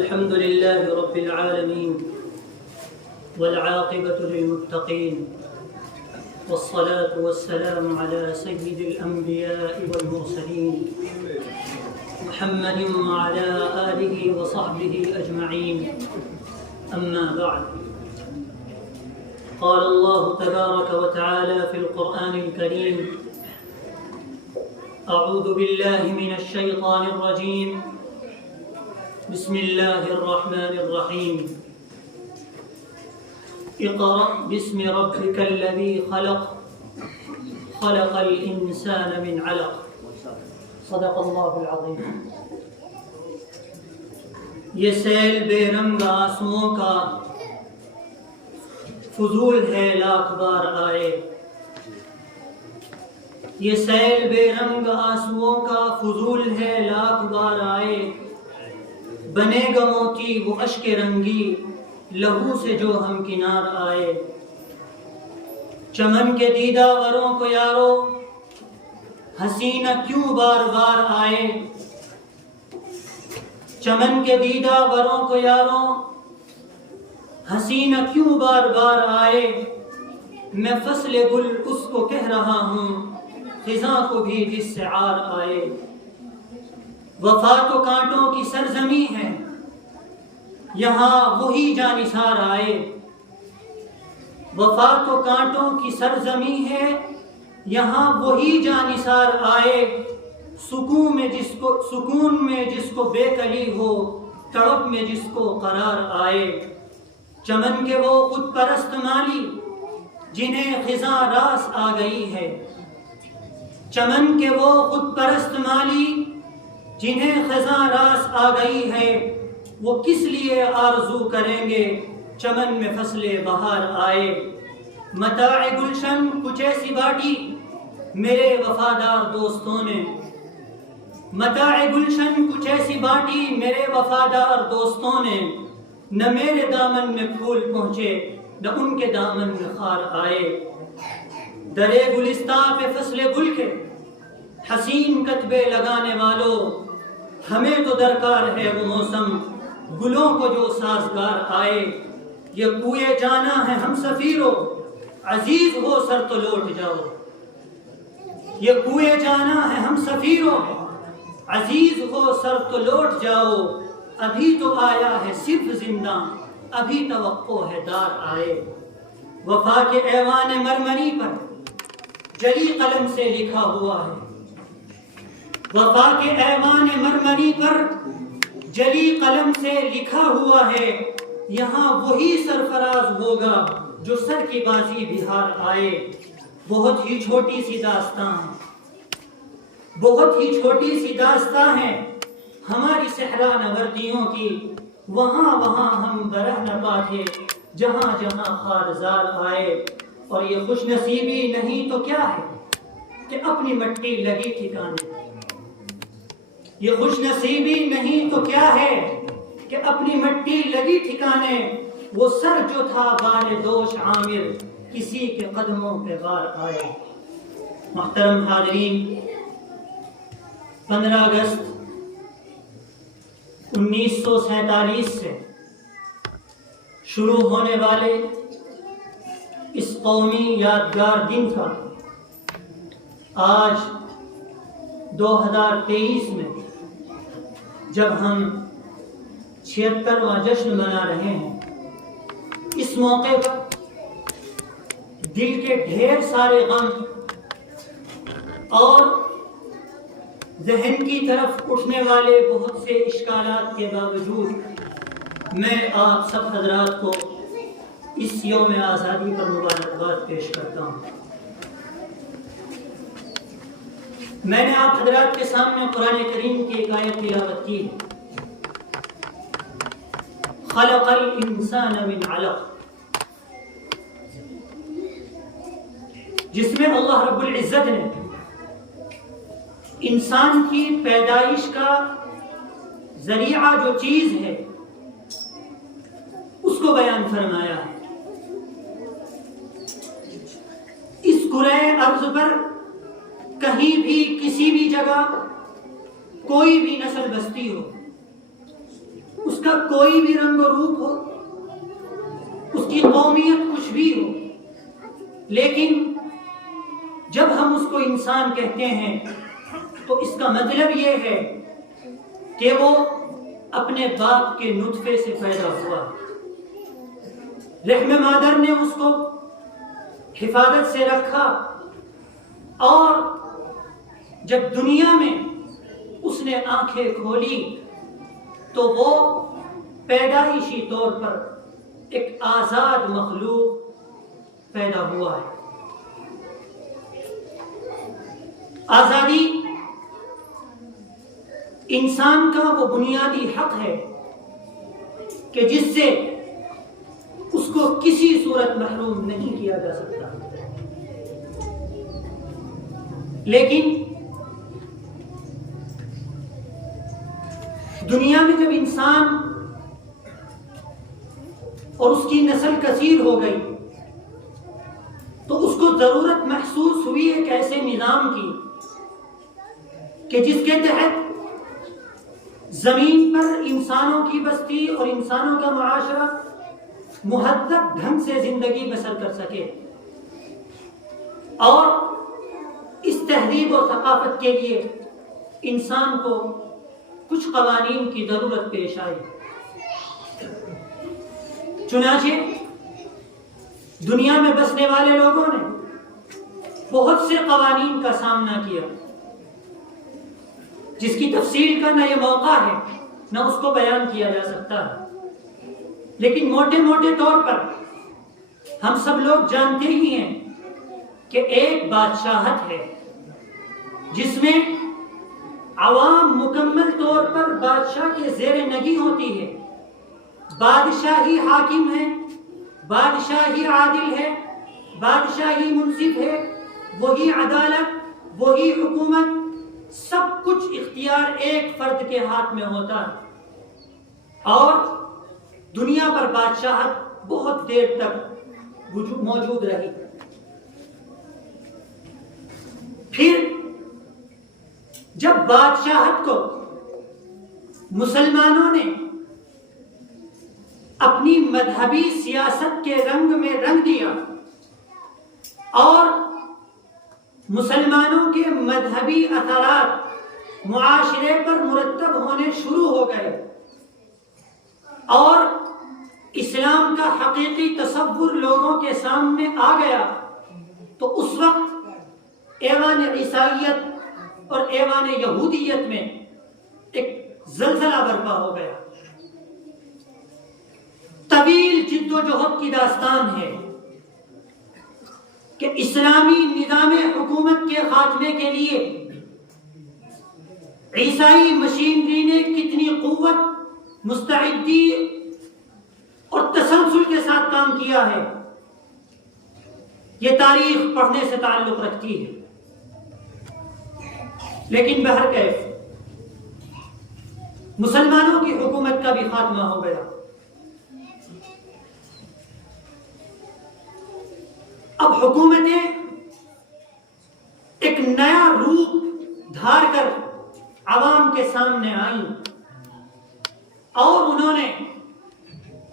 الحمد لله رب العالمين والعاقبة للمتقين والصلاة والسلام على سيد الأنبياء والمرسلين محمد وعلى آله وصحبه أجمعين. أما بعد، قال الله تبارك وتعالى في القرآن الكريم: أعوذ بالله من الشيطان الرجيم، بسم الله الرحمن الرحيم. اقرأ باسم ربك الذي خلق خلق الإنسان من علق. صدق اللہ العظیم. یہ سیل بے رنگ آنسوؤں کا فضول ہے لاکھ بار آئے. یہ سیل بے رنگ آنسوؤں کا فضول ہے لاکھ بار آئے. بنے گا موتی وہ اشک رنگی لہو سے جو ہم کنار آئے. چمن کے دیدہ وروں کو یارو حسینہ کیوں بار بار آئے. چمن کے دیدہ وروں کو یارو حسینہ کیوں بار بار آئے. میں فصل گل اس کو کہہ رہا ہوں خزاں کو بھی جس سے عار آئے. وفا تو کانٹوں کی سرزمی ہے یہاں وہی جانثار آئے. وفا تو کانٹوں کی سرزمی ہے یہاں وہی جانثار آئے. سکون میں جس کو بے کلی ہو تڑپ میں جس کو قرار آئے. چمن کے وہ خود پرست مالی جنہیں خزاں راس آ گئی ہے. چمن کے وہ خود پرست مالی جنہیں خزاں راس آ گئی ہے. وہ کس لیے آرزو کریں گے چمن میں فصل بہار آئے. متاع گلشن کچھ ایسی باٹی میرے وفادار دوستوں نے. متاع گلشن کچھ ایسی باٹی میرے وفادار دوستوں نے. نہ میرے دامن میں پھول پہنچے نہ ان کے دامن میں خار آئے. درے گلستاں پہ فصل گل کے حسین کتبے لگانے والوں ہمیں تو درکار ہے وہ موسم گلوں کو جو سازگار آئے. یہ کوئے جانا ہے ہم سفیرو عزیز ہو سر تو لوٹ جاؤ. یہ کوئے جانا ہے ہم سفیرو عزیز ہو سر تو لوٹ جاؤ. ابھی تو آیا ہے صرف زندہ ابھی توقع ہے دار آئے. وفا کے ایوان مرمری پر جلی قلم سے لکھا ہوا ہے. وفا کے ایوان مرمری پر جلی قلم سے لکھا ہوا ہے. یہاں وہی سرفراز ہوگا جو سر کی بازی بہار آئے. بہت ہی چھوٹی سی داستاں ہے ہماری صحرا نوردیوں کی. وہاں ہم برہ نہ پاتے جہاں خارزار آئے. اور یہ خوش نصیبی نہیں تو کیا ہے کہ اپنی مٹی لگی ٹھکانے. یہ خوش نصیبی نہیں تو کیا ہے کہ اپنی مٹی لگی ٹھکانے. وہ سر جو تھا بار دوش عامر کسی کے قدموں پہ بار آئے. محترم حاضرین، 15 اگست 1947 سے شروع ہونے والے اس قومی یادگار دن کا آج 2023 میں جب ہم 76واں جشن منا رہے ہیں، اس موقع پر دل کے ڈھیر سارے غم اور ذہن کی طرف اٹھنے والے بہت سے اشکالات کے باوجود میں آپ سب حضرات کو اس یوم آزادی پر مبارکباد پیش کرتا ہوں. میں نے آپ حضرات کے سامنے قرآن کریم کی ایک آیت تلاوت کی ہے. خلق الانسان من علق، جس میں اللہ رب العزت نے انسان کی پیدائش کا ذریعہ جو چیز ہے اس کو بیان فرمایا ہے. اس کرۂ ارض پر کہیں بھی کسی بھی جگہ کوئی بھی نسل بستی ہو، اس کا کا کوئی بھی رنگ و روپ ہو، اس کی قومیت کچھ بھی ہو، لیکن جب ہم اس کو انسان کہتے ہیں تو اس کا مطلب یہ ہے کہ وہ اپنے باپ کے نطفے سے پیدا ہوا، رحم مادر نے اس کو حفاظت سے رکھا، اور جب دنیا میں اس نے آنکھیں کھولی تو وہ پیدائشی طور پر ایک آزاد مخلوق پیدا ہوا ہے۔ آزادی انسان کا وہ بنیادی حق ہے کہ جس سے اس کو کسی صورت محروم نہیں کیا جا سکتا، لیکن دنیا میں جب انسان اور اس کی نسل کثیر ہو گئی تو اس کو ضرورت محسوس ہوئی ایک ایسے نظام کی کہ جس کے تحت زمین پر انسانوں کی بستی اور انسانوں کا معاشرہ مہذب ڈھنگ سے زندگی بسر کر سکے، اور اس تہذیب و ثقافت کے لیے انسان کو کچھ قوانین کی ضرورت پیش آئی۔ چنانچہ دنیا میں بسنے والے لوگوں نے بہت سے قوانین کا سامنا کیا، جس کی تفصیل کا نہ یہ موقع ہے نہ اس کو بیان کیا جا سکتا ہے، لیکن موٹے موٹے طور پر ہم سب لوگ جانتے ہی ہیں کہ ایک بادشاہت ہے جس میں عوام مکمل طور پر بادشاہ کے زیر نگی ہوتی ہے، بادشاہ ہی حاکم ہے، بادشاہ ہی عادل ہے، بادشاہ ہی منصف ہے، وہی عدالت، وہی حکومت، سب کچھ اختیار ایک فرد کے ہاتھ میں ہوتا ہے، اور دنیا پر بادشاہت بہت دیر تک موجود رہی۔ پھر جب بادشاہت کو مسلمانوں نے اپنی مذہبی سیاست کے رنگ میں رنگ دیا اور مسلمانوں کے مذہبی اثرات معاشرے پر مرتب ہونے شروع ہو گئے اور اسلام کا حقیقی تصور لوگوں کے سامنے آ گیا، تو اس وقت ایوان عیسائیت اور ایوان یہودیت میں ایک زلزلہ برپا ہو گیا۔ طویل جد و جہد کی داستان ہے کہ اسلامی نظام حکومت کے خاتمے کے لیے عیسائی مشینری نے کتنی قوت، مستعدی اور تسلسل کے ساتھ کام کیا ہے، یہ تاریخ پڑھنے سے تعلق رکھتی ہے۔ لیکن بہرکیف مسلمانوں کی حکومت کا بھی خاتمہ ہو گیا۔ اب حکومتیں ایک نیا روپ دھار کر عوام کے سامنے آئیں اور انہوں نے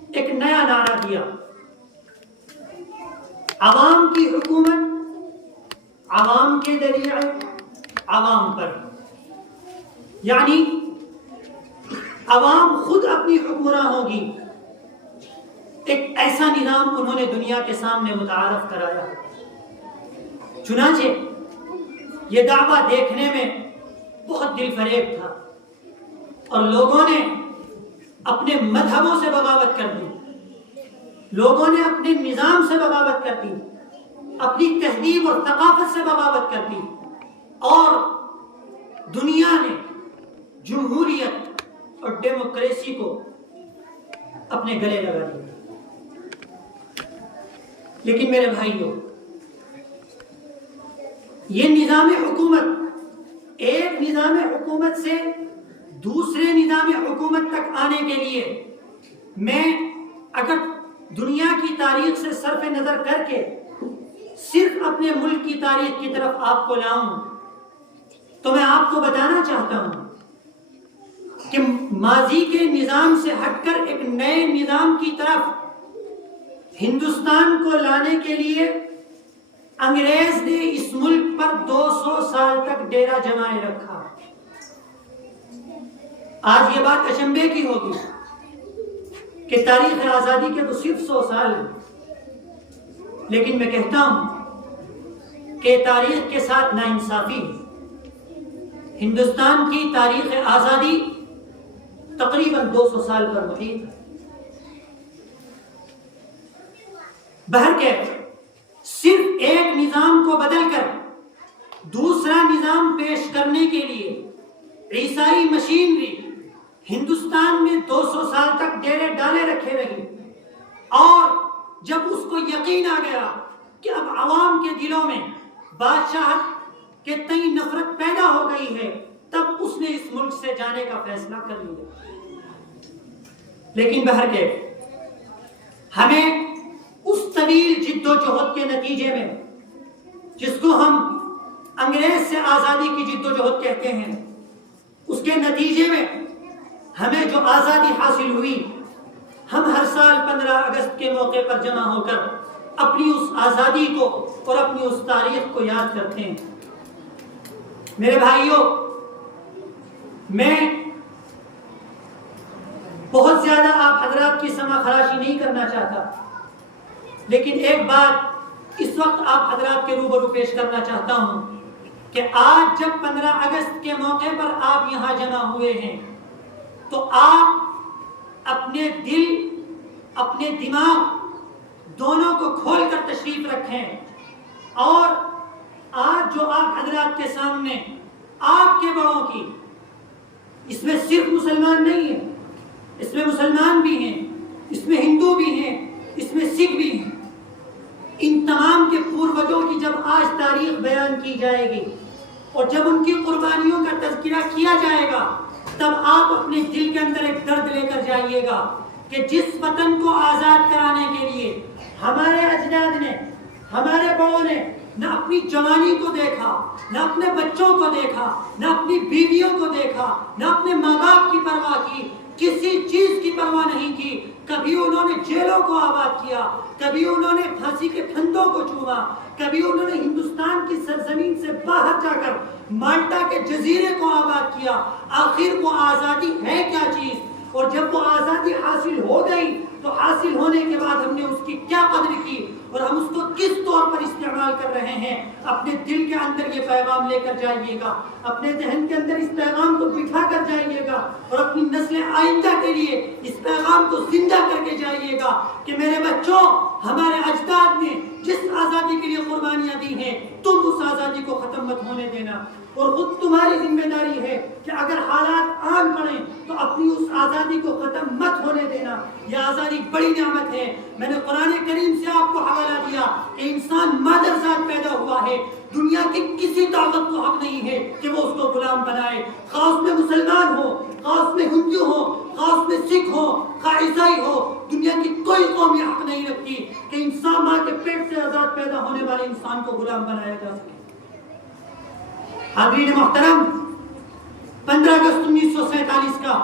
ایک نیا نعرہ دیا، عوام کی حکومت، عوام کے ذریعے عوام پر، یعنی عوام خود اپنی حکمراں ہوگی۔ ایک ایسا نظام انہوں نے دنیا کے سامنے متعارف کرایا۔ چنانچہ یہ دعویٰ دیکھنے میں بہت دل فریب تھا اور لوگوں نے اپنے مذہبوں سے بغاوت کر دی، لوگوں نے اپنے نظام سے بغاوت کر دی، اپنی تہذیب اور ثقافت سے بغاوت کر دی، اور دنیا نے جمہوریت اور ڈیموکریسی کو اپنے گلے لگا دیا۔ لیکن میرے بھائیوں، یہ نظام حکومت ایک نظام حکومت سے دوسرے نظام حکومت تک آنے کے لیے میں اگر دنیا کی تاریخ سے صرف نظر کر کے صرف اپنے ملک کی تاریخ کی طرف آپ کو لاؤں تو میں آپ کو بتانا چاہتا ہوں کہ ماضی کے نظام سے ہٹ کر ایک نئے نظام کی طرف ہندوستان کو لانے کے لیے انگریز نے اس ملک پر 200 سال تک ڈیرا جمائے رکھا. آج یہ بات اچنبے کی ہوگی کہ تاریخ آزادی کے تو صرف 100 سال ہیں، لیکن میں کہتا ہوں کہ تاریخ کے ساتھ ناانصافی ہے. ہندوستان کی تاریخ آزادی تقریباً 200 سال پر محیط ہے. بہرکیف صرف ایک نظام کو بدل کر دوسرا نظام پیش کرنے کے لیے عیسائی مشینری ہندوستان میں 200 سال تک ڈیرے ڈالے رکھے رہی، اور جب اس کو یقین آ گیا کہ اب عوام کے دلوں میں بادشاہت کے تئیں نفرت پیدا ہو گئی ہے، تب اس نے اس ملک سے جانے کا فیصلہ کر لیا. لیکن بہرکیف ہمیں اس طویل جد و جہد کے نتیجے میں، جس کو ہم انگریز سے آزادی کی جد و جہد کہتے ہیں، اس کے نتیجے میں ہمیں جو آزادی حاصل ہوئی، ہم ہر سال 15 اگست کے موقع پر جمع ہو کر اپنی اس آزادی کو اور اپنی اس تاریخ کو یاد کرتے ہیں. میرے بھائیوں، میں بہت زیادہ آپ حضرات کی سمع خراشی نہیں کرنا چاہتا، لیکن ایک بات اس وقت آپ حضرات کے روبرو پیش کرنا چاہتا ہوں کہ آج جب 15 اگست کے موقع پر آپ یہاں جمع ہوئے ہیں، تو آپ اپنے دل، اپنے دماغ دونوں کو کھول کر تشریف رکھیں، اور آج جو آپ حضرات کے سامنے آپ کے بڑوں کی، اس میں صرف مسلمان نہیں ہیں، اس میں مسلمان بھی ہیں، اس میں ہندو بھی ہیں، اس میں سکھ بھی ہیں، ان تمام کے پوروجوں کی جب آج تاریخ بیان کی جائے گی اور جب ان کی قربانیوں کا تذکرہ کیا جائے گا، تب آپ اپنے دل کے اندر ایک درد لے کر جائیے گا کہ جس وطن کو آزاد کرانے کے لیے ہمارے اجداد نے، ہمارے بڑوں نے نہ اپنی جوانی کو دیکھا، نہ اپنے بچوں کو دیکھا، نہ اپنی بیویوں کو دیکھا، نہ اپنے ماں باپ کی پرواہ کی، کسی چیز کی پرواہ نہیں کی. کبھی انہوں نے جیلوں کو آباد کیا، کبھی انہوں نے پھانسی کے پھندوں کو چوما، کبھی انہوں نے ہندوستان کی سرزمین سے باہر جا کر مالٹا کے جزیرے کو آباد کیا. آخر وہ آزادی ہے کیا چیز؟ اور جب وہ آزادی حاصل ہو گئی تو حاصل ہونے کے بعد ہم نے اس کی کیا قدر کی اور ہم اس کو کس طور پر استعمال کر رہے ہیں؟ اپنے دل کے اندر یہ پیغام لے کر جائیے گا، اپنے ذہن کے اندر اس پیغام کو بٹھا کر جائیے گا، اور اپنی نسل آئندہ کے لیے اس پیغام کو زندہ کر کے جائیے گا کہ میرے بچوں، ہمارے اجداد نے جس آزادی کے لیے قربانیاں دی ہیں، تم اس آزادی کو ختم مت ہونے دینا. اور خود تمہاری ذمہ داری ہے کہ اگر حالات آن پڑیں تو اپنی اس آزادی کو ختم مت ہونے دینا. یہ آزادی بڑی نعمت ہے. میں نے قرآن کریم سے آپ کو حوالہ دیا کہ انسان مادر ذات پیدا ہوا ہے، دنیا کی کسی طاقت کو حق نہیں ہے کہ وہ اس کو غلام بنائے، خاص میں مسلمان ہو، خاص میں ہندو ہو، خاص میں سکھ ہو، خاص عیسائی ہو. دنیا کی کوئی قوم یہ حق نہیں رکھتی کہ انسان ماں کے پیٹ سے آزاد پیدا ہونے والے انسان کو غلام بنایا جا سکے. حاضرین محترم، 15 اگست 1947 کا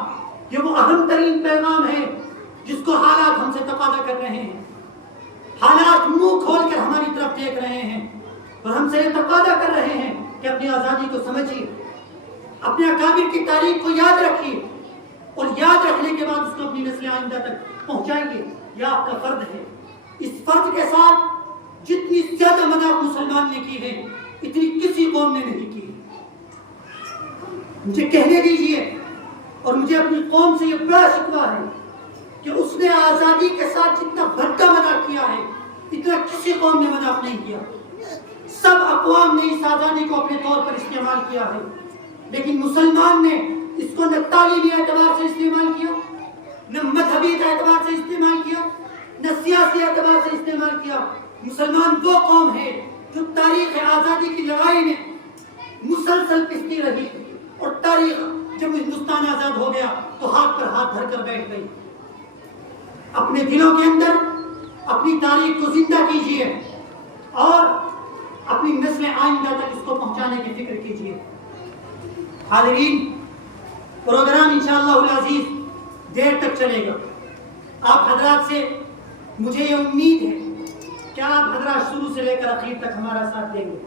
یہ وہ اہم ترین پیغام ہے جس کو حالات ہم سے تقاضا کر رہے ہیں. حالات منہ کھول کر ہماری طرف دیکھ رہے ہیں اور ہم سے یہ تقاضا کر رہے ہیں کہ اپنی آزادی کو سمجھیے، اپنے اکابر کی تاریخ کو یاد رکھیے، اور یاد رکھنے کے بعد اس کو اپنی نسل آئندہ تک پہنچائیے. یہ آپ کا فرض ہے. اس فرض کے ساتھ جتنی زیادہ مدد مسلمان نے کی ہے، اتنی کسی قوم نے نہیں کی. مجھے کہنے دیجئے، اور مجھے اپنی قوم سے یہ بڑا شکوہ ہے کہ اس نے آزادی کے ساتھ جتنا بھٹا مذاق کیا ہے، اتنا کسی قوم نے مذاق نہیں کیا. سب اقوام نے اس آزادی کو اپنے طور پر استعمال کیا ہے، لیکن مسلمان نے اس کو نہ تعلیمی اعتبار سے استعمال کیا، نہ مذہبی اعتبار سے استعمال کیا، نہ سیاسی اعتبار سے استعمال کیا. مسلمان وہ قوم ہے جو تاریخ آزادی کی لڑائی میں مسلسل پستی رہی، اور تاریخ جب ہندوستان آزاد ہو گیا تو ہاتھ پر ہاتھ دھر کر بیٹھ گئی. اپنے دلوں کے اندر اپنی تاریخ کو زندہ کیجیے اور اپنی نسل آئندہ تک اس کو پہنچانے کی فکر کیجیے. حاضرین، پروگرام انشاءاللہ العزیز دیر تک چلے گا. آپ حضرات سے مجھے یہ امید ہے کہ آپ حضرات شروع سے لے کر اخیر تک ہمارا ساتھ دیں گے,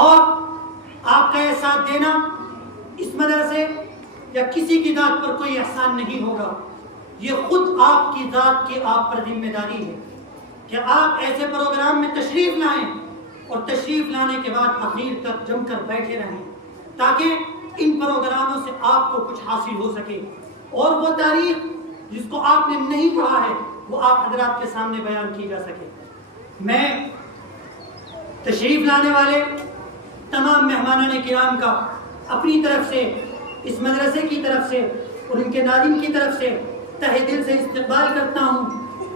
اور آپ کا یہ ساتھ دینا اس مدرسے یا کسی کی ذات پر کوئی احسان نہیں ہوگا, یہ خود آپ کی ذات کی آپ پر ذمہ داری ہے کہ آپ ایسے پروگرام میں تشریف لائیں اور تشریف لانے کے بعد اخیر تک جم کر بیٹھے رہیں, تاکہ ان پروگراموں سے آپ کو کچھ حاصل ہو سکے, اور وہ تاریخ جس کو آپ نے نہیں پڑھا ہے وہ آپ حضرات کے سامنے بیان کی جا سکے. میں تشریف لانے والے تمام مہمانان کرام کا اپنی طرف سے, اس مدرسے کی طرف سے اور ان کے ناظرین کی طرف سے تہہ دل سے استقبال کرتا ہوں,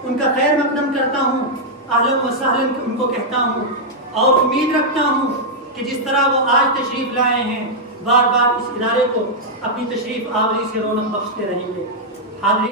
ان کا خیر مقدم کرتا ہوں, اہلا و سہلا ان کو کہتا ہوں, اور امید رکھتا ہوں کہ جس طرح وہ آج تشریف لائے ہیں بار بار اس ادارے کو اپنی تشریف آوری سے رونق بخشتے رہیں گے. حاضرین